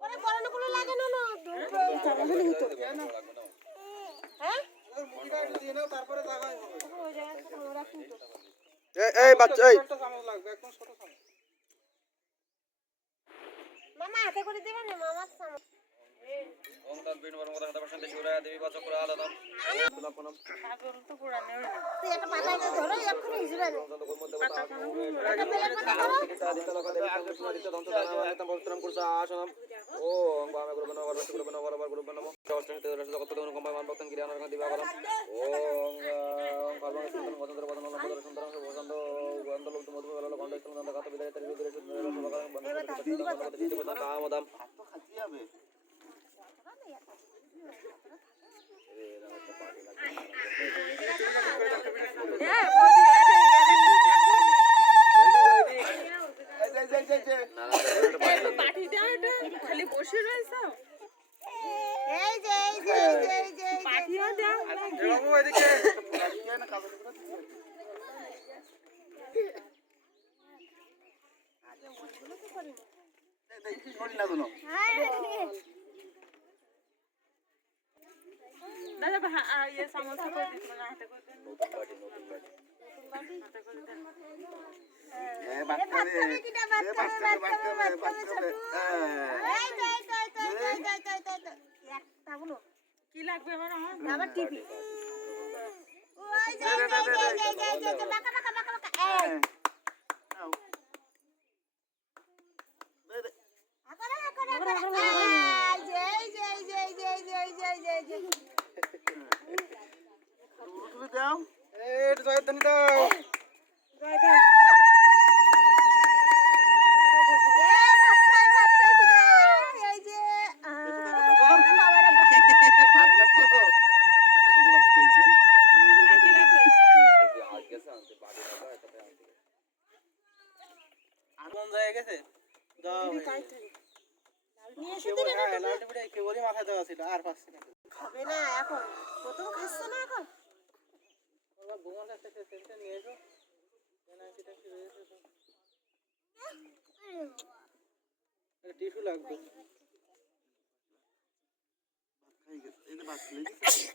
ওরে বড় গুলো লাগে না না চালা হলে হতো হ্যাঁ মুড়িটা দিয়ে নাও তারপরে দাগাই হবে ওই জায়গাটা আমরা কিন্তু এই বাচ্চা এই একটা চামচ লাগবে একদম ছোট চামচ মামা হাতে করে দিবেন না মামার চামচ ওম তদ্বিন বরং কথা কথা শিবরা দেবী বাচক করে আলাদা সুলাপনম পাগল তো পুরানো হইলো তুই একটা পাতাটা ধরো এক্ষুনি হিজবে না পাতা কোন এটা বেলের পাতা ধরো আদিত্য লোক দেবী কৃষ্ণ আদিত্য দন্ত দানম পবিত্রম কুরসা আসনম ওম বামে গুরু বনম বরবত গুরু বনম বরবত গুরু বনম চষ্টে রস জগত দন কম্বাই মান ভক্তং গিরি অনর্গণ দিবা করম ওম কর্মং সুন্দর বদন্দ্র বদন লম বদন সুন্দর বসন্ত গন্ধ লোক মধু বলা গন্ধ স্তন গন্ধ কাত বিদায় তরি বিদায় সুন্দর সবকরং বন্ধ করতে বন্ধ কামদাম তো খাতি হবে খালি বসে রয়েছ এই যে পাঠিয়ে দাও বাবু এদিকে না কাগজ করে আগে ওইগুলো তো করি না দেখি করি না দুনো দাদা ये समोसा कर दीजिए ना हाथ कर নতুন বাটি এ বাচ্চা রে কিটা বাচ্চা এই একটা বলো কি লাগবে আমার আবার টিপি ওই যে বাকা এই তুমি দাও এই জয়দানি দাও জয়দা খাবে না এখন প্রথম খাচ্ছে না এখন টিস্যু লাগবে ভাত খাই গেছে এই যে ভাত লেগেছে